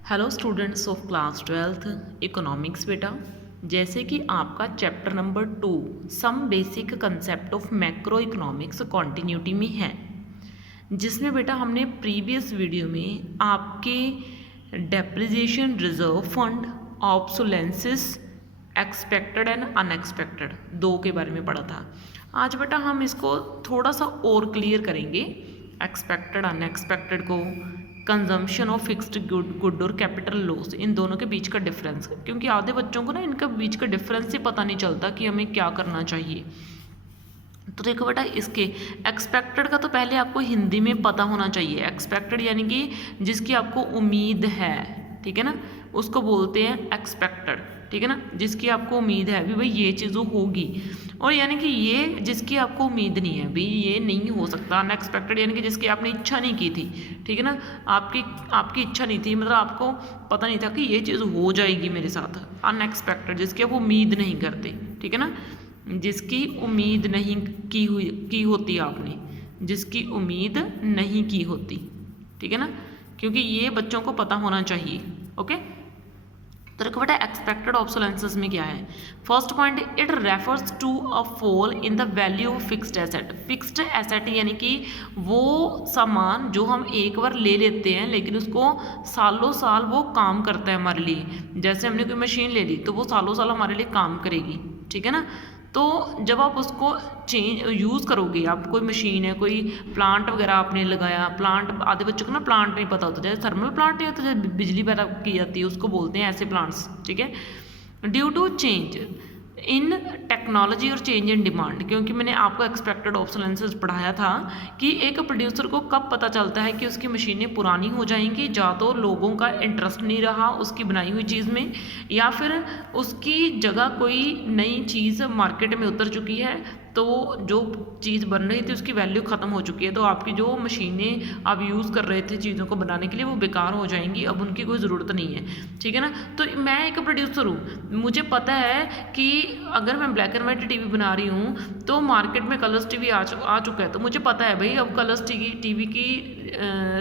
Hello students of class 12th economics. बेटा, जैसे कि आपका chapter number 2 some basic concept of macro economics continuity में है, जिसमें बेटा हमने प्रीवियस वीडियो में आपके depreciation reserve fund, obsolescences, expected and unexpected दो के बारे में पढ़ा था। आज बेटा हम इसको थोड़ा सा और क्लियर करेंगे, एक्सपेक्टेड अनएक्सपेक्टेड को, कंजम्पशन ऑफ फिक्स्ड गुड और कैपिटल लॉस, इन दोनों के बीच का डिफरेंस, क्योंकि आधे बच्चों को ना इनका बीच का डिफरेंस ही पता नहीं चलता कि हमें क्या करना चाहिए। तो देखो बेटा, इसके एक्सपेक्टेड का तो पहले आपको हिंदी में पता होना चाहिए। एक्सपेक्टेड यानी कि जिसकी आपको उम्मीद है, ठीक है ना, उसको बोलते हैं एक्सपेक्टेड, ठीक है ना, जिसकी आपको उम्मीद है भी भाई ये चीज़ों होगी, और यानी कि ये जिसकी आपको उम्मीद नहीं है भी ये नहीं हो सकता। अनएक्सपेक्टेड यानी कि जिसकी आपने इच्छा नहीं की थी, ठीक है ना, आपकी इच्छा नहीं थी, मतलब आपको पता नहीं था कि ये चीज़ हो जाएगी मेरे साथ। अनएक्सपेक्टेड जिसकी आप उम्मीद नहीं करते, ठीक है ना, जिसकी उम्मीद नहीं की होती आपने, जिसकी उम्मीद नहीं की होती, ठीक है ना, क्योंकि ये बच्चों को पता होना चाहिए। ओके, तो देखो बेटा, एक्सपेक्टेड ऑब्सोलेंसेस में क्या है। First point, it refers to a fall in the value of fixed asset. Fixed asset यानी कि वो सामान जो हम एक बार ले लेते हैं लेकिन उसको सालों साल वो काम करता है हमारे लिए। जैसे हमने कोई मशीन ले ली तो वो सालों साल हमारे लिए काम करेगी, ठीक है ना। तो जब आप उसको यूज़ करोगे, आप कोई मशीन है, कोई प्लांट वगैरह आपने लगाया, प्लांट, आधे बच्चों को ना प्लांट नहीं पता होता, जैसे थर्मल प्लांट नहीं होता, जैसे बिजली पैदा की जाती है, उसको बोलते हैं ऐसे प्लांट्स, ठीक है। Due to change in technology और चेंज इन डिमांड, क्योंकि मैंने आपको एक्सपेक्टेड ऑब्सोलेंसेस पढ़ाया था कि एक प्रोड्यूसर को कब पता चलता है कि उसकी मशीनें पुरानी हो जाएंगी, या तो लोगों का इंटरेस्ट नहीं रहा उसकी बनाई हुई चीज़ में, या फिर उसकी जगह कोई नई चीज़ मार्केट में उतर चुकी है, तो जो चीज़ बन रही थी उसकी वैल्यू ख़त्म हो चुकी है, तो आपकी जो मशीनें आप यूज़ कर रहे थे चीज़ों को बनाने के लिए वो बेकार हो जाएंगी, अब उनकी कोई ज़रूरत नहीं है, ठीक है ना। तो मैं एक प्रोड्यूसर हूँ, मुझे पता है कि अगर मैं ब्लैक एंड वाइट टीवी बना रही हूँ तो मार्केट में कलर्स टीवी आ चुका है, तो मुझे पता है भाई अब कलर्स टीवी की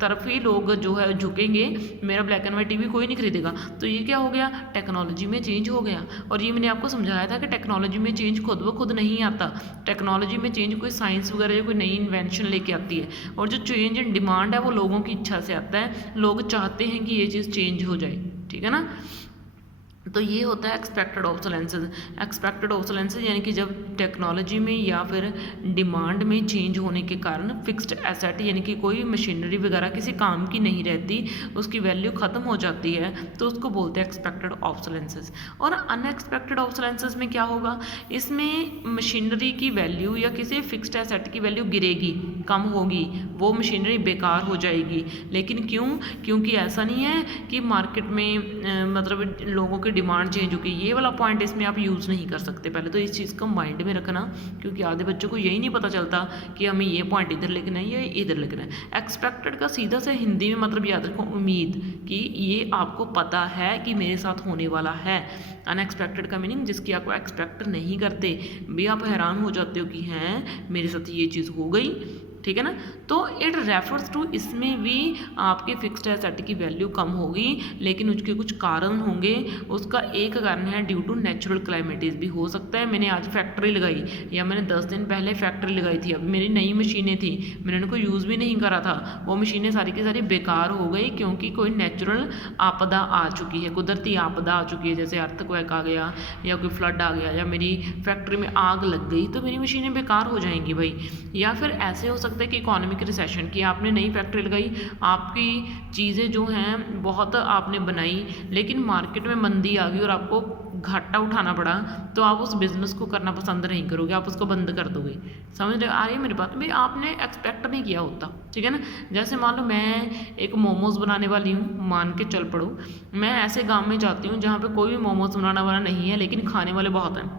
तरफ ही लोग जो है झुकेंगे, मेरा ब्लैक एंड वाइट टीवी कोई नहीं खरीदेगा। तो ये क्या हो गया, टेक्नोलॉजी में चेंज हो गया। और ये मैंने आपको समझाया था कि टेक्नोलॉजी में चेंज खुद ब खुद नहीं आता, टेक्नोलॉजी में चेंज कोई साइंस वगैरह या कोई नई इन्वेंशन लेके आती है, और जो चेंज इन डिमांड है वो लोगों की इच्छा से आता है, लोग चाहते हैं कि ये चीज़ चेंज हो जाए, ठीक है ना। तो ये होता है एक्सपेक्टेड ऑब्सोलेंसेस। एक्सपेक्टेड ऑब्सोलेंसेस यानी कि जब टेक्नोलॉजी में या फिर डिमांड में चेंज होने के कारण फिक्स्ड एसेट यानी कि कोई मशीनरी वगैरह किसी काम की नहीं रहती, उसकी वैल्यू ख़त्म हो जाती है, तो उसको बोलते हैं एक्सपेक्टेड ऑब्सोलेंसेस। और अनएक्सपेक्टेड ऑब्सोलेंसेस में क्या होगा, इसमें मशीनरी की वैल्यू या किसी फिक्स्ड एसेट की वैल्यू गिरेगी, कम होगी, वो मशीनरी बेकार हो जाएगी। लेकिन क्यों, क्योंकि ऐसा नहीं है कि मार्केट में मतलब लोगों के डिमांड चेंज होगी, ये वाला पॉइंट इसमें आप यूज़ नहीं कर सकते। पहले तो इस चीज़ को माइंड में रखना, क्योंकि आधे बच्चों को यही नहीं पता चलता कि हमें ये पॉइंट इधर लिखना है या इधर लिखना है। एक्सपेक्टेड का सीधा से हिंदी में मतलब याद रखो, उम्मीद, कि ये आपको पता है कि मेरे साथ होने वाला है। अनएक्सपेक्टेड का मीनिंग जिसकी आपको एक्सपेक्ट नहीं करते भी, आप हैरान हो जाते हो कि हैं मेरे साथ ये चीज़ हो गई, ठीक है ना। तो इट रेफर्स टू, इसमें भी आपके फिक्स्ड एसेट की वैल्यू कम होगी, लेकिन उसके कुछ कारण होंगे। उसका एक कारण है ड्यू टू नेचुरल क्लाइमेटीज, भी हो सकता है मैंने आज फैक्ट्री लगाई या मैंने 10 दिन पहले फैक्ट्री लगाई थी, अभी मेरी नई मशीनें थी, मैंने उनको यूज़ भी नहीं करा था, वो मशीनें सारी की सारी बेकार हो गई क्योंकि कोई नेचुरल आपदा आ चुकी है, कुदरती आपदा आ चुकी है, जैसे अर्थक्वेक आ गया या कोई फ्लड आ गया या मेरी फैक्ट्री में आग लग गई, तो मेरी मशीनें बेकार हो जाएंगी भाई। या फिर ऐसे हो सकता है कि इकोनॉमिक रिसेशन की, आपने नई फैक्ट्री लगाई, आपकी चीज़ें जो हैं बहुत आपने बनाई, लेकिन मार्केट में मंदी आ गई और आपको घाटा उठाना पड़ा, तो आप उस बिज़नेस को करना पसंद नहीं करोगे, आप उसको बंद कर दोगे। समझ रहे आ रही है मेरी बात भाई, आपने एक्सपेक्ट नहीं किया होता, ठीक है ना। जैसे मान लो मैं एक मोमोज़ बनाने वाली हूँ, मान के चल पड़ो, मैं ऐसे गाँव में जाती हूँ जहाँ पर कोई भी मोमोज़ बनाने वाला नहीं है, लेकिन खाने वाले बहुत हैं,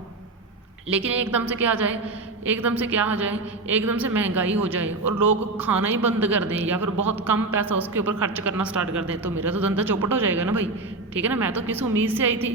लेकिन एकदम से क्या आ जाए, एकदम से क्या आ जाए, एकदम से महंगाई हो जाए और लोग खाना ही बंद कर दें या फिर बहुत कम पैसा उसके ऊपर खर्च करना स्टार्ट कर दें, तो मेरा तो धंधा चौपट हो जाएगा ना भाई, ठीक है ना। मैं तो किस उम्मीद से आई थी,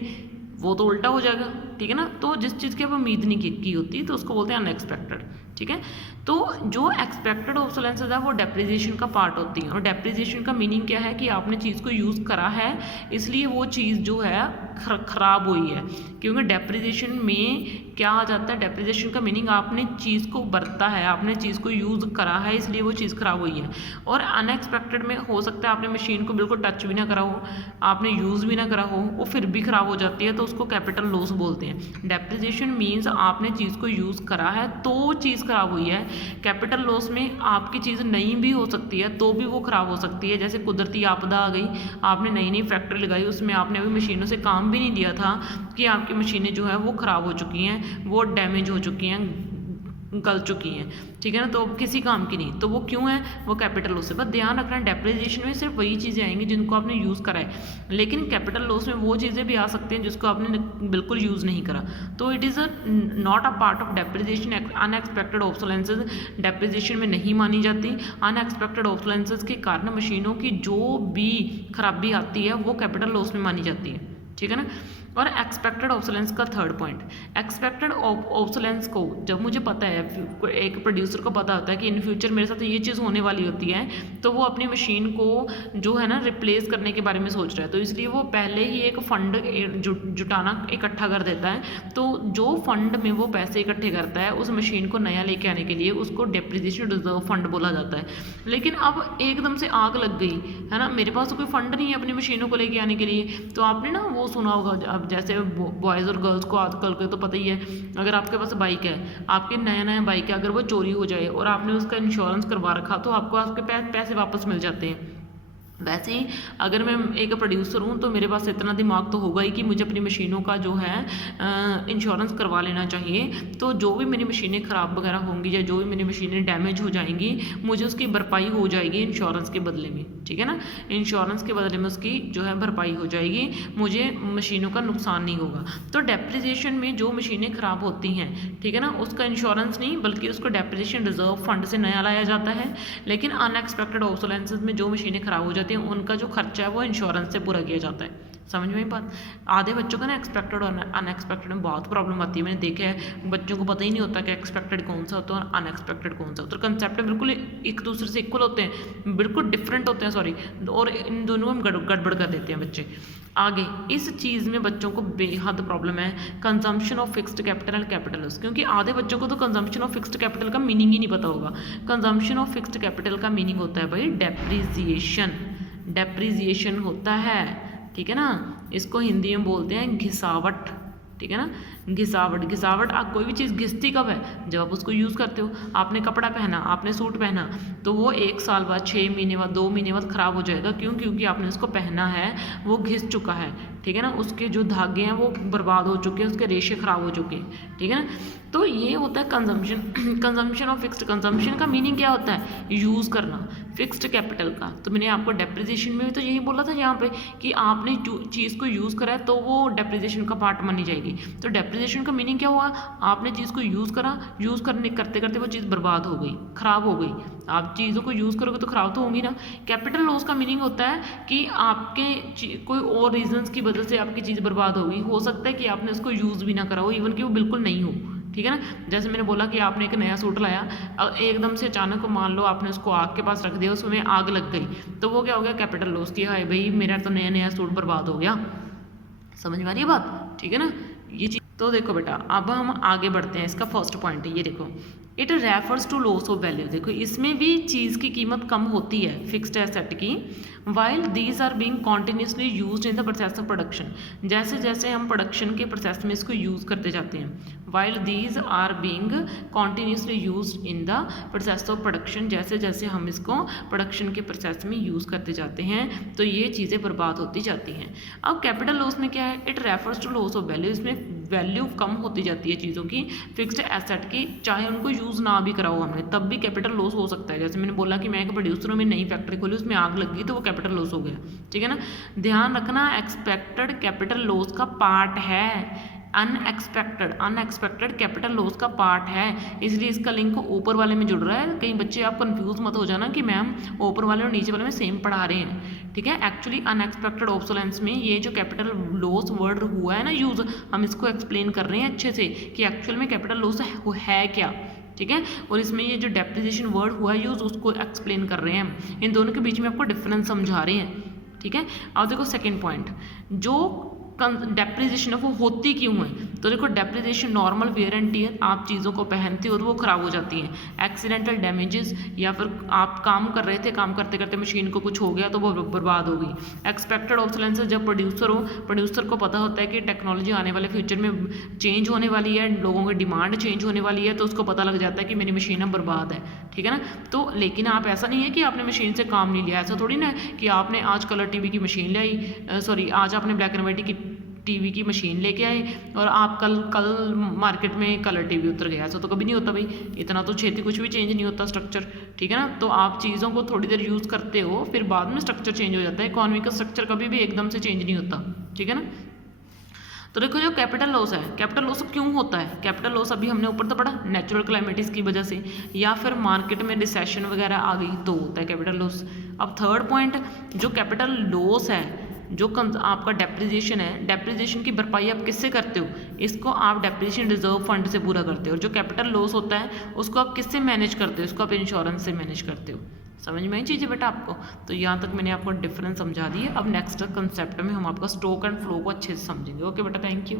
वो तो उल्टा हो जाएगा, ठीक है ना। तो जिस चीज़ की आप उम्मीद नहीं की होती तो उसको बोलते हैं अनएक्सपेक्टेड, ठीक है। तो जो एक्सपेक्टेड ऑब्सोलेंसेस है वो डेप्रिसिएशन का पार्ट होती है, और डेप्रिसिएशन का मीनिंग क्या है कि आपने चीज़ को यूज़ करा है इसलिए वो चीज़ जो है ख़राब हुई है, क्योंकि डेप्रिसिएशन में क्या आ जाता है, डेप्रिसिएशन का मीनिंग आपने चीज़ को बरता है, आपने चीज़ को यूज़ करा है इसलिए वो चीज़ ख़राब हुई है। और अनएक्सपेक्टेड में हो सकता है आपने मशीन को बिल्कुल टच भी ना करा हो, आपने यूज़ भी ना करा हो, वो फिर भी ख़राब हो जाती है, तो उसको कैपिटल लॉस बोलते हैं। डेप्रिसिएशन मीन्स आपने चीज़ को यूज़ करा है तो चीज़ ख़राब हुई है। कैपिटल लॉस में आपकी चीज़ नई भी हो सकती है तो भी वो ख़राब हो सकती है, जैसे कुदरती आपदा आ गई, आपने नई नई फैक्ट्री लगाई, उसमें आपने अभी मशीनों से काम भी नहीं दिया था कि आपकी मशीनें जो है वो ख़राब हो चुकी हैं, वो डैमेज हो चुकी हैं, गल चुकी हैं, ठीक है ना, तो किसी काम की नहीं, तो वो क्यों है, वो कैपिटल लॉस है। बस ध्यान रखना डेप्रिसिएशन में सिर्फ वही चीज़ें आएंगी जिनको आपने यूज़ करा है, लेकिन कैपिटल लॉस में वो चीज़ें भी आ सकती हैं जिसको आपने बिल्कुल यूज़ नहीं करा, तो it is not a part of depreciation. Unexpected obsolescences depreciation में नहीं मानी जाती। अनएक्सपेक्टेड ऑब्सोलेंसेस के कारण मशीनों की जो भी खराबी आती है वो कैपिटल लॉस में मानी जाती है, ठीक है ना। और एक्सपेक्टेड ऑब्सोलेंस का थर्ड पॉइंट, एक्सपेक्टेड ऑब्सोलेंस को जब मुझे पता है, एक प्रोड्यूसर को पता होता है कि इन फ्यूचर मेरे साथ ये चीज़ होने वाली होती है, तो वो अपनी मशीन को जो है ना रिप्लेस करने के बारे में सोच रहा है, तो इसलिए वो पहले ही एक फ़ंड जुटाना इकट्ठा कर देता है। तो जो फंड में वो पैसे इकट्ठे करता है उस मशीन को नया लेके आने के लिए, उसको डेप्रिसिएशन रिजर्व फंड बोला जाता है। लेकिन अब एकदम से आग लग गई है ना, मेरे पास तो कोई फंड नहीं है अपनी मशीनों को लेके आने के लिए, तो आपने ना वो सुना होगा, अब जैसे बॉयज़ और गर्ल्स को आजकल के तो पता ही है, अगर आपके पास बाइक है, आपके नया नया बाइक है, अगर वो चोरी हो जाए और आपने उसका इंश्योरेंस करवा रखा तो आपको आपके पैसे वापस मिल जाते हैं। वैसे ही अगर मैं एक प्रोड्यूसर हूँ तो मेरे पास इतना दिमाग तो होगा ही कि मुझे अपनी मशीनों का जो है इंश्योरेंस करवा लेना चाहिए, तो जो भी मेरी मशीनें ख़राब वगैरह होंगी या जो भी मेरी मशीनें डैमेज हो जाएंगी मुझे उसकी भरपाई हो जाएगी इंश्योरेंस के बदले में, ठीक है ना, इंश्योरेंस के बदले में उसकी जो है भरपाई हो जाएगी, मुझे मशीनों का नुकसान नहीं होगा। तो डेप्रिसिएशन में जो मशीनें ख़राब होती हैं, ठीक है ना, उसका इंश्योरेंस नहीं बल्कि उसको डेप्रिसिएशन रिजर्व फंड से नया लाया जाता है। लेकिन अनएक्सपेक्टेड ऑब्सोलेंसेस में जो मशीनें ख़राब हो जाती हैं उनका जो खर्चा है वो इंश्योरेंस से पूरा किया जाता है। समझ में बात, आधे बच्चों का ना एक्सपेक्टेड और अनएक्सपेक्टेड में बहुत प्रॉब्लम आती है, मैंने देखा है बच्चों को पता ही नहीं होता कि एक्सपेक्टेड कौन सा होता है और अनएक्सपेक्टेड कौन सा होता है, तो कंसेप्ट बिल्कुल एक दूसरे से इक्वल होते हैं, बिल्कुल डिफरेंट होते हैं, सॉरी, और इन दोनों में गड़बड़ कर देते हैं बच्चे। आगे इस चीज़ में बच्चों को बेहद प्रॉब्लम है, consumption of fixed capital and capital loss, क्योंकि आधे बच्चों को तो कंजम्पशन ऑफ फिक्स्ड कैपिटल का मीनिंग ही नहीं पता होगा। कंजम्पशन ऑफ फिक्स्ड कैपिटल का मीनिंग होता है भाई डेप्रिसिएशन, डेप्रिसिएशन होता है, ठीक है ना, इसको हिंदी में बोलते हैं घिसावट, ठीक है ना, घिसावट। घिसावट, आप कोई भी चीज़ घिसती कब है, जब आप उसको यूज़ करते हो। आपने कपड़ा पहना, आपने सूट पहना, तो वो 1 साल बाद, 6 महीने बाद, 2 महीने बाद ख़राब हो जाएगा, क्यों, क्योंकि आपने उसको पहना है, वो घिस चुका है, ठीक है ना, उसके जो धागे हैं वो बर्बाद हो चुके हैं, उसके रेशे ख़राब हो चुके हैं, ठीक है ना। तो ये होता है consumption. Consumption of fixed, consumption का मीनिंग क्या होता है, यूज़ करना फिक्स्ड कैपिटल का। तो मैंने आपको डेप्रिसिएशन में भी तो यही बोला था यहाँ पे कि आपने चीज़ को यूज़ करा है तो वो डेप्रिसिएशन का पार्ट मानी जाएगी। तो डेप्रिसिएशन का मीनिंग क्या हुआ, आपने चीज़ को यूज़ करा, यूज़ करने करते करते वो चीज़ बर्बाद हो गई, ख़राब हो गई। आप चीज़ों को यूज़ करोगे तो ख़राब तो होंगी ना। कैपिटल लॉस का मीनिंग होता है कि आपके कोई और रीजंस की वजह से आपकी चीज़ बर्बाद हो गई, हो सकता है कि आपने उसको यूज़ भी ना करा हो, इवन कि वो बिल्कुल नहीं हो, ठीक है ना। जैसे मैंने बोला कि आपने एक नया सूट लाया, एकदम से अचानक को मान लो आपने उसको आग के पास रख दिया, उसमें आग लग गई, तो वो क्या हो गया, कैपिटल लॉस किया है भाई, मेरा तो नया नया सूट बर्बाद हो गया। समझ में आ रही है बात, ठीक है ना, ये चीज़। तो देखो बेटा, अब हम आगे बढ़ते हैं, इसका फर्स्ट पॉइंट है ये देखो, it refers to loss of value. देखो इसमें भी चीज़ की कीमत कम होती है फिक्स्ड एसेट की, while these are being continuously used in the process of production. जैसे जैसे हम प्रोडक्शन के प्रोसेस में इसको यूज़ करते जाते हैं, while these are being continuously used in the process of production, जैसे जैसे हम इसको प्रोडक्शन के प्रोसेस में यूज़ करते जाते हैं तो ये चीज़ें बर्बाद होती जाती हैं। अब कैपिटल लॉस में क्या है, it refers to loss of value, इसमें वैल्यू कम होती जाती है चीज़ों की, फिक्स्ड एसेट की, चाहे उनको यूज़ ना भी कराओ हमने तब भी कैपिटल लॉस हो सकता है। जैसे मैंने बोला कि मैं एक प्रोड्यूसर हूँ, मैं नई फैक्ट्री खोली, उसमें आग लग गई तो वो कैपिटल लॉस हो गया, ठीक है ना। ध्यान रखना एक्सपेक्टेड कैपिटल लॉस का पार्ट है, अनएक्सपेक्टेड कैपिटल लॉस का पार्ट है, इसलिए इसका लिंक ऊपर वाले में जुड़ रहा है। कहीं बच्चे आप कंफ्यूज मत हो जाना कि मैम ऊपर वाले और नीचे वाले में सेम पढ़ा रहे हैं, ठीक है। एक्चुअली अनएक्सपेक्टेड ऑब्सोलेंस में ये जो कैपिटल लॉस वर्ड हुआ है ना यूज़, हम इसको एक्सप्लेन कर रहे हैं अच्छे से कि एक्चुअल में कैपिटल लॉस है क्या, ठीक है। और इसमें ये जो डेप्रिसिएशन वर्ड हुआ है यूज़, उसको एक्सप्लेन कर रहे हैं हम, इन दोनों के बीच में आपको डिफरेंस समझा रहे हैं। ठीक है। अब देखो सेकेंड पॉइंट, जो डेप्रिसिएशन है वो होती क्यों है, तो देखो depreciation normal wear and tear, आप चीज़ों को पहनते हो और वो ख़राब हो जाती हैं। एक्सीडेंटल डैमेजेस, या फिर आप काम कर रहे थे, काम करते करते मशीन को कुछ हो गया तो वो बर्बाद हो गई। एक्सपेक्टेड ऑब्सोलेंस, जब प्रोड्यूसर को पता होता है कि टेक्नोलॉजी आने वाले फ्यूचर में चेंज होने वाली है, लोगों की डिमांड चेंज होने वाली है, तो उसको पता लग जाता है कि मेरी मशीन अब बर्बाद है। ठीक है ना। तो लेकिन आप ऐसा नहीं है कि आपने मशीन से काम नहीं लिया, ऐसा थोड़ी ना कि आपने आज कलर टीवी की मशीन ले आई, आज आपने ब्लैक एंड वाइट की टीवी की मशीन लेके आए और आप कल मार्केट में कलर टीवी उतर गया, ऐसा तो कभी नहीं होता भाई, इतना तो छेती कुछ भी चेंज नहीं होता स्ट्रक्चर। ठीक है ना। तो आप चीज़ों को थोड़ी देर यूज़ करते हो, फिर बाद में स्ट्रक्चर चेंज हो जाता है। इकोनॉमी का स्ट्रक्चर कभी भी एकदम से चेंज नहीं होता। ठीक है ना। तो देखो जो कैपिटल लॉस है, कैपिटल लॉस क्यों होता है, कैपिटल लॉस अभी हमने ऊपर तो पढ़ा नेचुरल क्लाइमेटिस की वजह से, या फिर मार्केट में रिसेशन वगैरह आ गई तो होता है कैपिटल लॉस। अब थर्ड पॉइंट, जो कैपिटल लॉस है, जो आपका डेप्रिसिएशन है, डेप्रिसिएशन की भरपाई आप किससे करते हो, इसको आप डेप्रिसिएशन रिजर्व फंड से पूरा करते हो। और जो कैपिटल लॉस होता है उसको आप किससे मैनेज करते हो, इसको आप इंश्योरेंस से मैनेज करते हो। समझ में आई चीज़ें बेटा आपको। तो यहाँ तक मैंने आपको डिफरेंस समझा दी है। अब नेक्स्ट कंसेप्ट में हम आपका स्टॉक एंड फ्लो को अच्छे से समझेंगे। ओके बेटा, थैंक यू।